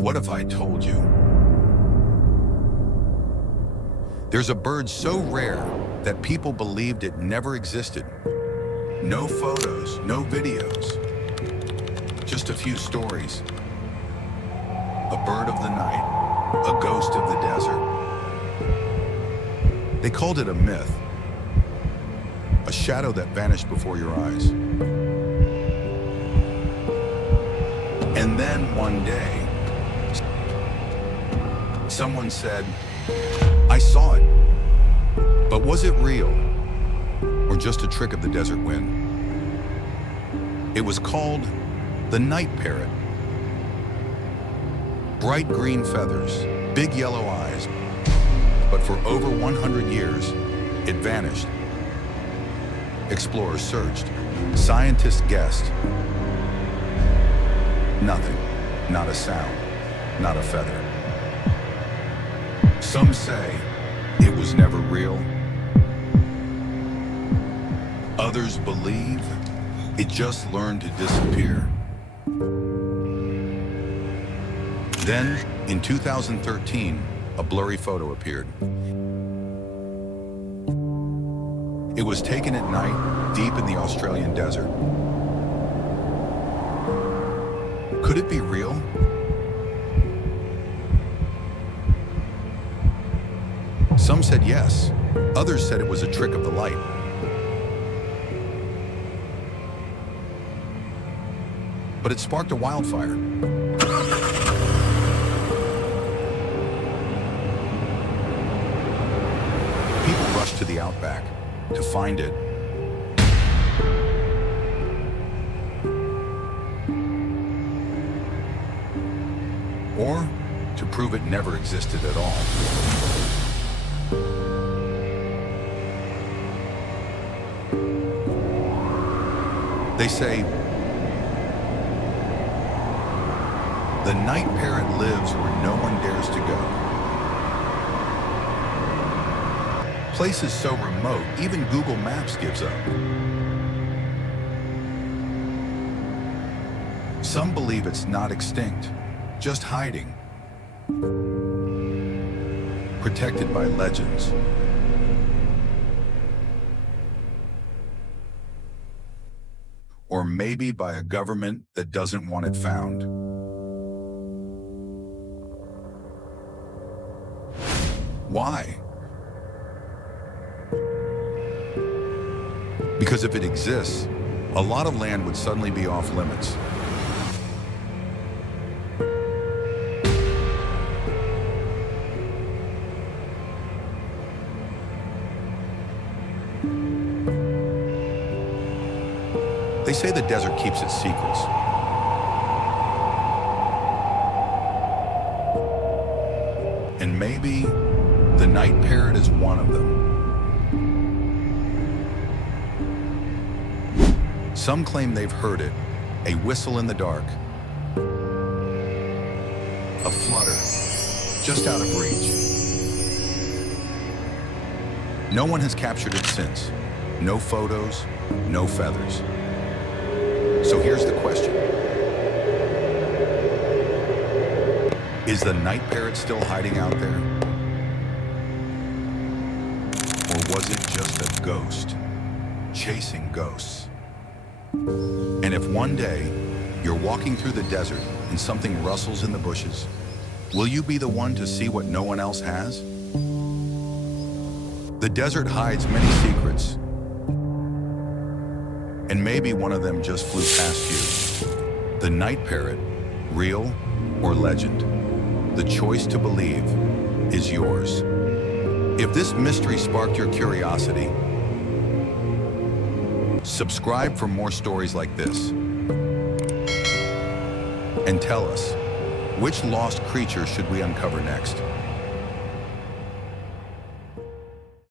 What if I told you? There's a bird so rare that people believed it never existed. No photos, no videos, just a few stories. A bird of the night, a ghost of the desert. They called it a myth, a shadow that vanished before your eyes. And then one day, someone said, I saw it. But was it real, or just a trick of the desert wind? It was called the Night Parrot. Bright green feathers, big yellow eyes, but for over 100 years, it vanished. Explorers searched, scientists guessed. Nothing, not a sound, not a feather. Some say it was never real. Others believe it just learned to disappear. Then, in 2013, a blurry photo appeared. It was taken at night, deep in the Australian desert. Could it be real? Some said yes. Others said it was a trick of the light. But it sparked a wildfire. People rushed to the outback to find it. Or to prove it never existed at all. They say, the night parrot lives where no one dares to go. Places so remote, even Google Maps gives up. Some believe it's not extinct, just hiding, protected by legends. Or maybe by a government that doesn't want it found. Why? Because if it exists, a lot of land would suddenly be off limits. They say the desert keeps its secrets. And maybe the night parrot is one of them. Some claim they've heard it, a whistle in the dark, a flutter, just out of reach. No one has captured it since. No photos, no feathers. So here's the question. Is the night parrot still hiding out there? Or was it just a ghost, chasing ghosts? And if one day you're walking through the desert and something rustles in the bushes, will you be the one to see what no one else has? The desert hides many secrets, and maybe one of them just flew past you. The night parrot, real or legend? The choice to believe is yours. If this mystery sparked your curiosity, subscribe for more stories like this. And tell us, which lost creature should we uncover next?